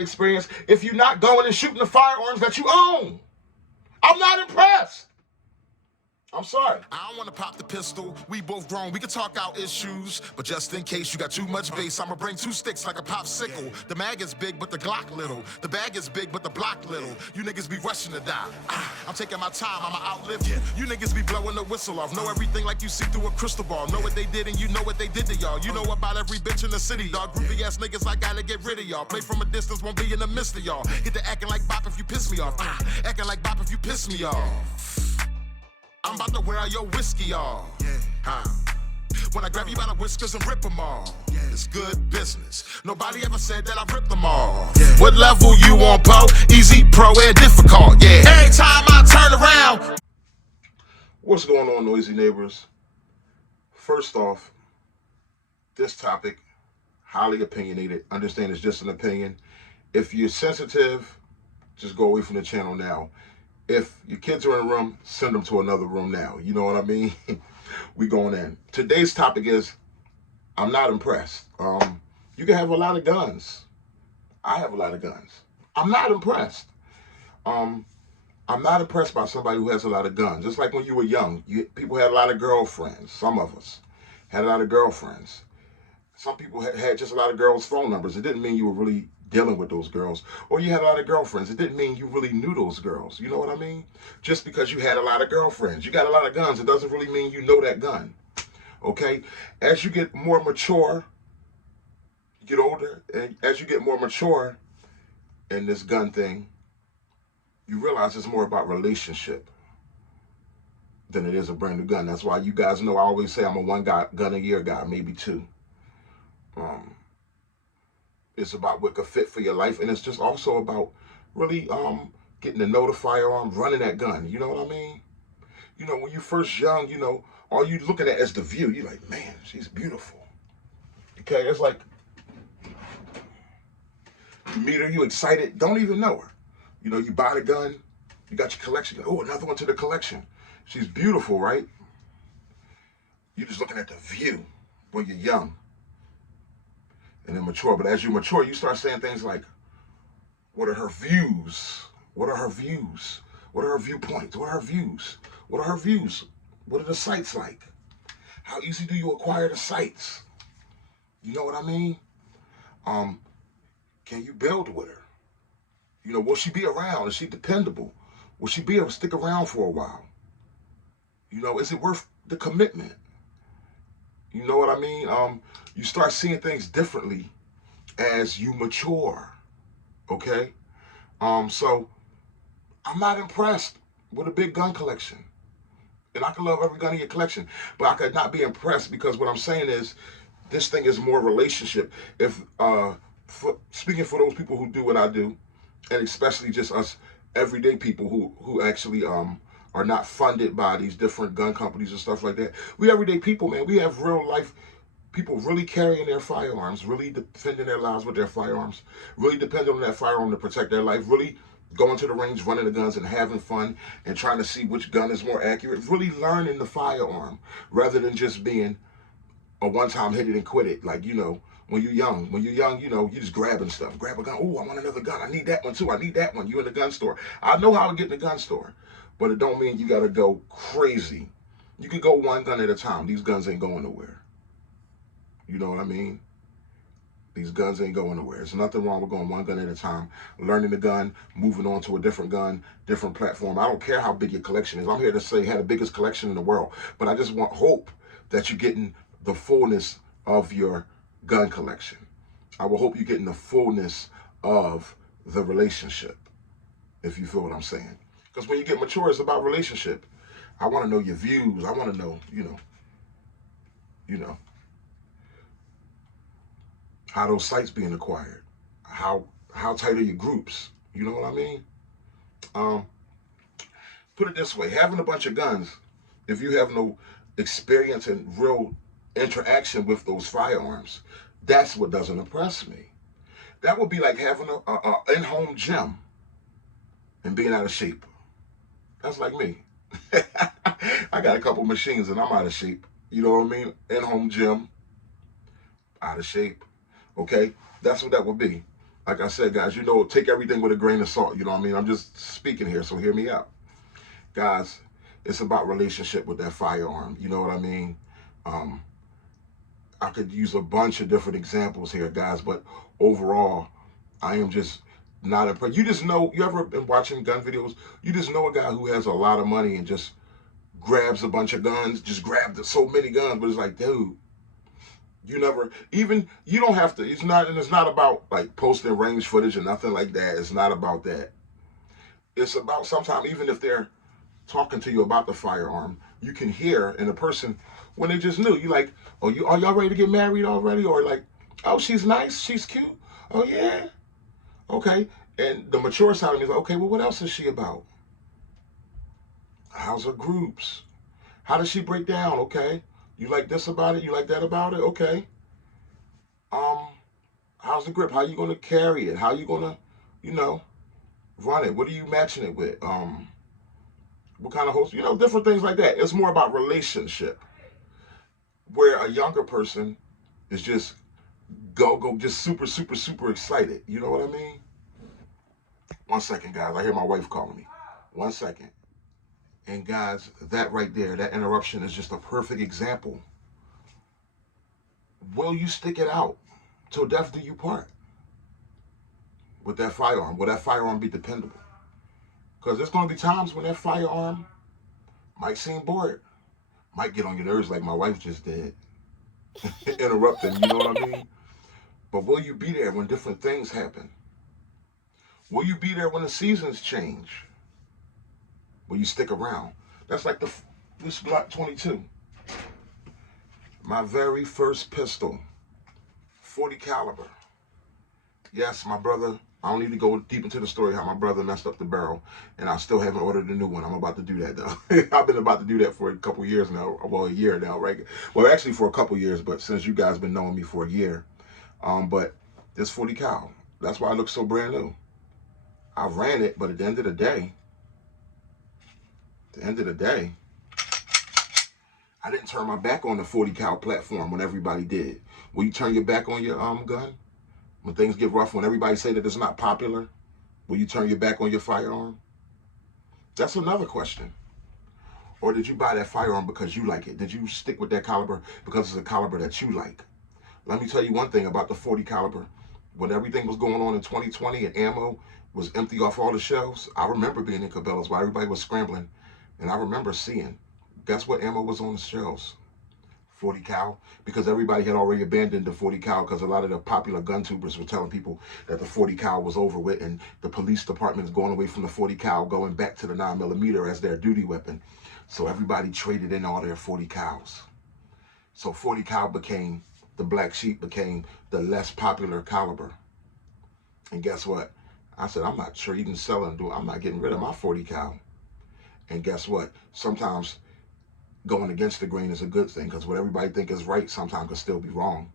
experience if you're not going and shooting the firearms that you own. I'm not impressed. I'm sorry. I don't wanna pop the pistol, we both grown, we can talk out issues. But just in case you got too much bass, I'ma bring 2 sticks like a popsicle. The mag is big, but the Glock little. The bag is big, but the block little. You niggas be rushing to die. I'm taking my time, I'ma outlive you. You niggas be blowing the whistle off. Know everything like you see through a crystal ball. Know what they did and you know what they did to y'all. You know about every bitch in the city, dog. Groupie ass niggas, I gotta get rid of y'all. Play from a distance, won't be in the midst of y'all. Get to acting like bop if you piss me off. Acting like bop if you piss me off. I'm about to wear out your whiskey off. When I grab you by the whiskers and rip them all. It's good business. Nobody ever said that I ripped them all. What level you on, Poe? Easy, pro, and difficult, yeah. Every time I turn around. What's going on, noisy neighbors? First off, this topic, highly opinionated. Understand it's just an opinion. If you're sensitive, just go away from the channel now. If your kids are in a room, send them to another room now. You know what I mean? We going in. Today's topic is, I'm not impressed. You can have a lot of guns. I have a lot of guns. I'm not impressed. I'm not impressed by somebody who has a lot of guns. Just like when you were young, people had a lot of girlfriends. Some of us had a lot of girlfriends. Some people had just a lot of girls' phone numbers. It didn't mean you were really dealing with those girls. Or you had a lot of girlfriends. It didn't mean you really knew those girls. You know what I mean? Just because you had a lot of girlfriends, you got a lot of guns, it doesn't really mean you know that gun. Okay? As you get more mature, you get older, and as you get more mature in this gun thing, you realize it's more about relationship than it is a brand new gun. That's why you guys know I always say I'm a one gun a year guy, maybe 2. It's about what could fit for your life, and it's just also about really getting to know the firearm, running that gun. You know what I mean? You know, when you're first young, you know, all you looking at is the view. You're like, man, she's beautiful. Okay, it's like you meet her, you excited, don't even know her. You know, you buy the gun, you got your collection. Oh, another one to the collection. She's beautiful, right? You're just looking at the view when you're young and then mature. But as you mature, you start saying things like, what are her views? What are her views? What are her viewpoints? What are her views? What are her views? What are the sights like? How easy do you acquire the sights? You know what I mean? Can you build with her? You know, will she be around? Is she dependable? Will she be able to stick around for a while? You know, is it worth the commitment? You know what I mean? You start seeing things differently as you mature. Okay? So I'm not impressed with a big gun collection. And I can love every gun in your collection, but I could not be impressed because what I'm saying is this thing is more relationship. If speaking for those people who do what I do, and especially just us everyday people who actually are not funded by these different gun companies and stuff like that. We everyday people, man. We have real life people really carrying their firearms, really defending their lives with their firearms, really depending on that firearm to protect their life, really going to the range, running the guns and having fun and trying to see which gun is more accurate, really learning the firearm rather than just being a one-time hit it and quit it. Like, you know, when you're young, you know, you just grabbing stuff. Grab a gun. Oh, I want another gun. I need that one too. I need that one. You in the gun store. I know how to get in the gun store, but it don't mean you got to go crazy. You can go one gun at a time. These guns ain't going nowhere. You know what I mean? These guns ain't going nowhere. There's nothing wrong with going one gun at a time, learning the gun, moving on to a different gun, different platform. I don't care how big your collection is. I'm here to say have the biggest collection in the world, but I just want hope that you're getting the fullness of your gun collection. I will hope you're getting the fullness of the relationship, if you feel what I'm saying. Because when you get mature, it's about relationship. I want to know your views. I want to know, you know, how those sites being acquired, how tight are your groups, you know what I mean? Put it this way, having a bunch of guns, if you have no experience and real interaction with those firearms, that's what doesn't impress me. That would be like having a in-home gym and being out of shape. That's like me. I got a couple machines and I'm out of shape. You know what I mean? In-home gym, out of shape. Okay, that's what that would be. like I said, guys, you know, take everything with a grain of salt. You know what I mean? I'm just speaking here, so hear me out. Guys, it's about relationship with that firearm. You know what I mean? Um, I could use a bunch of different examples here, guys, but overall, I am just not impressed. You just know, you ever been watching gun videos? You just know a guy who has a lot of money and just grabs a bunch of guns, just grabbed so many guns, but it's like, dude, you never even you don't have to. It's not, and it's not about like posting range footage or nothing like that. It's not about that. It's about sometimes even if they're talking to you about the firearm, you can hear in a person when they just knew you like, oh, you are y'all ready to get married already, or like, oh, she's nice, she's cute, oh yeah, okay. And the mature side of me is like, okay, well, what else is she about? How's her groups? How does she break down? Okay, you like this about it, you like that about it, okay. Um, how's the grip? How you gonna carry it? How you gonna, you know, run it? What are you matching it with? What kind of host? You know, different things like that. It's more about relationship. Where a younger person is just just super excited. You know what I mean? One second, guys. I hear my wife calling me. One second. And guys, that right there, that interruption is just a perfect example. Will you stick it out till death do you part with that firearm? Will that firearm be dependable? Because there's going to be times when that firearm might seem bored, might get on your nerves like my wife just did, interrupting, you know what I mean? But will you be there when different things happen? Will you be there when the seasons change? Will you stick around? That's like this Glock 22, my very first pistol, 40 caliber. Yes, my brother. I don't need to go deep into the story how my brother messed up the barrel, and I still haven't ordered a new one. I'm about to do that though. I've been about to do that for a couple years now. Well, a year now, right? Well, actually for a couple years, but since you guys been knowing me for a year, but this 40 cal. That's why it looks so brand new. I ran it, but at the end of the day, I didn't turn my back on the 40 cal platform when everybody did. Will you turn your back on your gun when things get rough? When everybody say that it's not popular, will you turn your back on your firearm? That's another question. Or did you buy that firearm because you like it? Did you stick with that caliber because it's a caliber that you like? Let me tell you one thing about the 40 caliber. When everything was going on in 2020 and ammo was empty off all the shelves, I remember being in Cabela's while everybody was scrambling, and I remember seeing, guess what ammo was on the shelves? 40 cal, because everybody had already abandoned the 40 cal because a lot of the popular gun tubers were telling people that the 40 cal was over with, and the police department is going away from the 40 cal, going back to the 9mm as their duty weapon. So everybody traded in all their 40 cals. So 40 cal became, the black sheep became the less popular caliber. And guess what? I said, I'm not trading, selling, I'm not getting rid of my 40 cal. And guess what? Sometimes going against the grain is a good thing, because what everybody think is right sometimes can still be wrong.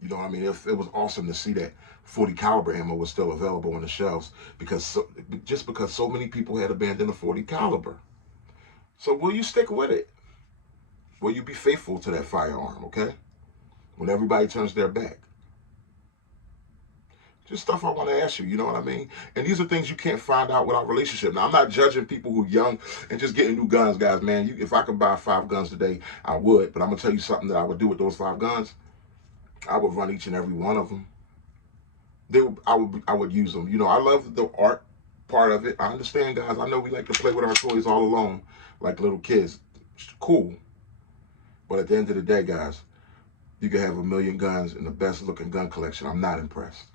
You know what I mean? It was awesome to see that 40 caliber ammo was still available on the shelves, just because so many people had abandoned the 40 caliber. So will you stick with it? Will you be faithful to that firearm, okay? When everybody turns their back. Just stuff I want to ask you, you know what I mean? And these are things you can't find out without relationship. Now, I'm not judging people who are young and just getting new guns, guys, man. If I could buy 5 guns today, I would. But I'm going to tell you something that I would do with those 5 guns. I would run each and every one of them. I would use them. You know, I love the art part of it. I understand, guys. I know we like to play with our toys all alone like little kids. It's cool. But at the end of the day, guys, you can have a million guns and the best looking gun collection. I'm not impressed.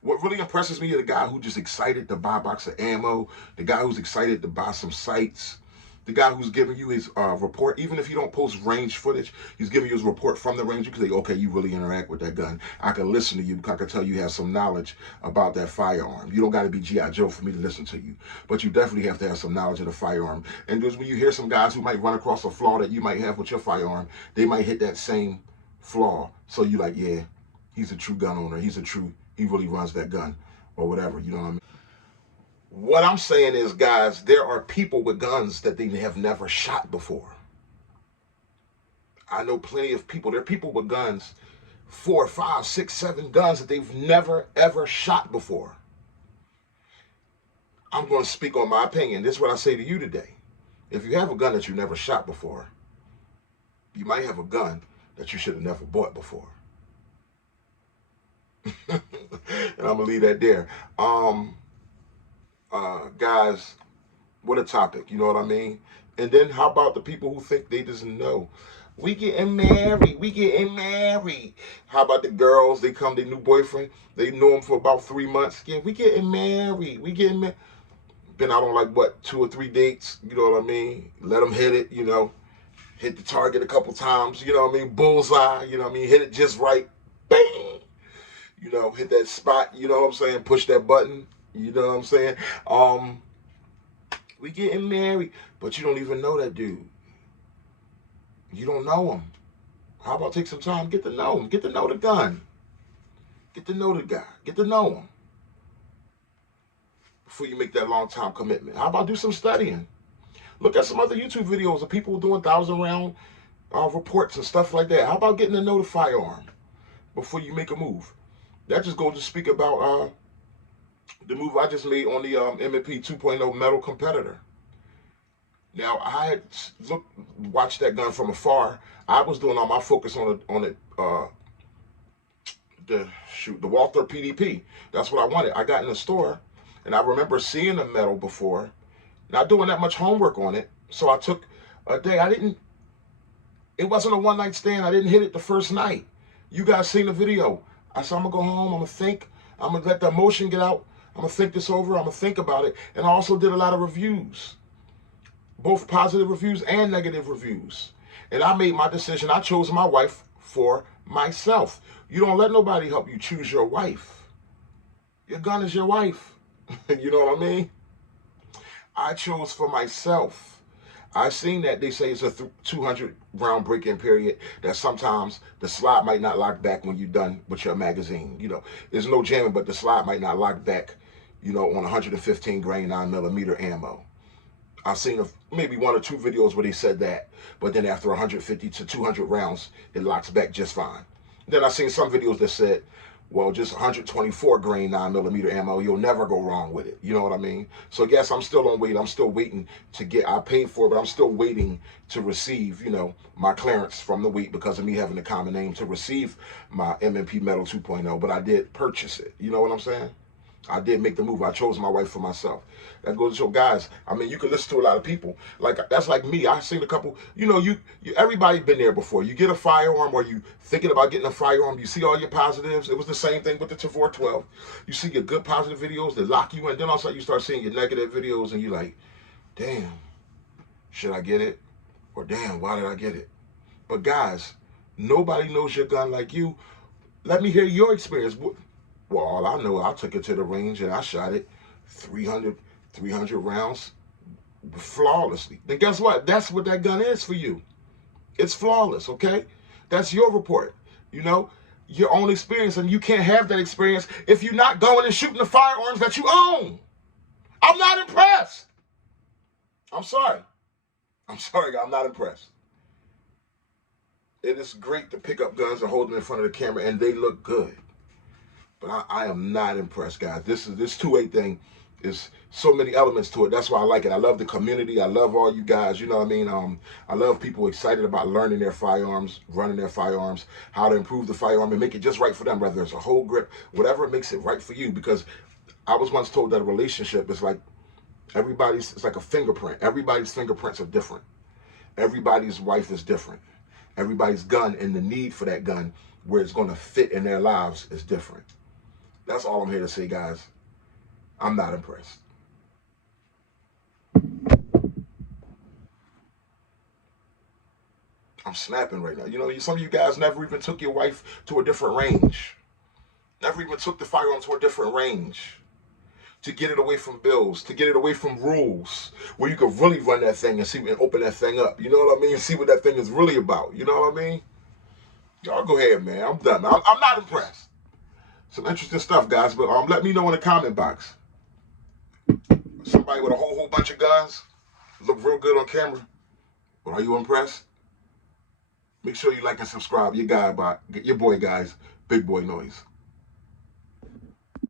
What really impresses me is the guy who's just excited to buy a box of ammo, the guy who's excited to buy some sights, the guy who's giving you his report. Even if you don't post range footage, he's giving you his report from the range. You can say, okay, you really interact with that gun. I can listen to you because I can tell you have some knowledge about that firearm. You don't got to be G.I. Joe for me to listen to you, but you definitely have to have some knowledge of the firearm. And just when you hear some guys who might run across a flaw that you might have with your firearm, they might hit that same flaw. So you're like, yeah, he's a true gun owner. He really runs that gun or whatever, you know what I mean? What I'm saying is, guys, there are people with guns that they have never shot before. I know plenty of people. There are people with guns 4, 5, 6, 7 guns that they've never, ever shot before. I'm going to speak on my opinion. This is what I say to you today. If you have a gun that you never shot before, you might have a gun that you should have never bought before. And I'm going to leave that there. Guys, what a topic, you know what I mean? And then how about the people who think they just know? We getting married. We getting married. How about the girls? They come, their new boyfriend. They know him for about 3 months. Yeah, we getting married. We getting married. Been out on like, what, 2 or 3 dates. You know what I mean? Let them hit it, you know. Hit the target a couple times. You know what I mean? Bullseye. You know what I mean? Hit it just right. Bang. You know, hit that spot. You know what I'm saying? Push that button. You know what I'm saying? We getting married. But you don't even know that dude. You don't know him. How about take some time, get to know him, get to know the gun, get to know the guy, get to know him before you make that long-time commitment. How about do some studying? Look at some other YouTube videos of people doing 1,000-round reports and stuff like that. How about getting to know the firearm before you make a move? That just goes to speak about the move I just made on the M&P 2.0 metal competitor. Now, I had watched that gun from afar. I was doing all my focus on the Walther PDP. That's what I wanted. I got in the store, and I remember seeing the metal before, not doing that much homework on it. So I took a day. It wasn't a one-night stand. I didn't hit it the first night. You guys seen the video. I said, I'm going to go home. I'm going to think. I'm going to let the emotion get out. I'm going to think this over. I'm going to think about it. And I also did a lot of reviews. Both positive reviews and negative reviews. And I made my decision. I chose my wife for myself. You don't let nobody help you choose your wife. Your gun is your wife. You know what I mean? I chose for myself. I seen that they say it's a 200 round break-in period, that sometimes the slide might not lock back when you're done with your magazine. You know, there's no jamming, but the slide might not lock back, you know, on 115 grain 9mm ammo. I've seen maybe 1 or 2 videos where they said that, but then after 150 to 200 rounds, it locks back just fine. Then I've seen some videos that said, well, just 124 grain 9mm ammo, you'll never go wrong with it. You know what I mean? So yes, I'm still on wait. I'm still waiting to get, I paid for it, but I'm still waiting to receive, you know, my clearance from the weight because of me having the common name to receive my M&P Metal 2.0, but I did purchase it. You know what I'm saying? I did make the move. I chose my wife for myself. That goes to show, guys, I mean, you can listen to a lot of people. Like, that's like me. I've seen a couple, you know, everybody been there before. You get a firearm or you thinking about getting a firearm. You see all your positives. It was the same thing with the Tavor 12. You see your good positive videos that lock you in. Then all of a sudden you start seeing your negative videos and you're like, damn, should I get it? Or damn, why did I get it? But guys, nobody knows your gun like you. Let me hear your experience. Well, all I know, I took it to the range and I shot it 300 rounds flawlessly. Then guess what? That's what that gun is for you. It's flawless, okay? That's your report, you know, your own experience. And you can't have that experience if you're not going and shooting the firearms that you own. I'm not impressed. I'm sorry. I'm sorry, I'm not impressed. It is great to pick up guns and hold them in front of the camera and they look good. But I am not impressed, guys. This 2A thing is so many elements to it. That's why I like it. I love the community. I love all you guys. You know what I mean? I love people excited about learning their firearms, running their firearms, how to improve the firearm and make it just right for them, whether it's a whole grip, whatever makes it right for you. Because I was once told that a relationship is like it's like a fingerprint. Everybody's fingerprints are different. Everybody's wife is different. Everybody's gun and the need for that gun, where it's going to fit in their lives, is different. That's all I'm here to say, guys. I'm not impressed. I'm snapping right now. You know, some of you guys never even took your wife to a different range. Never even took the firearm to a different range. To get it away from bills, to get it away from rules, where you can really run that thing and see and open that thing up. You know what I mean? See what that thing is really about. You know what I mean? Y'all go ahead, man. I'm done. I'm not impressed. Some interesting stuff, guys. But let me know in the comment box. Somebody with a whole bunch of guns, look real good on camera. But are you impressed? Make sure you like and subscribe. Your boy, guys, Big Boy Noise.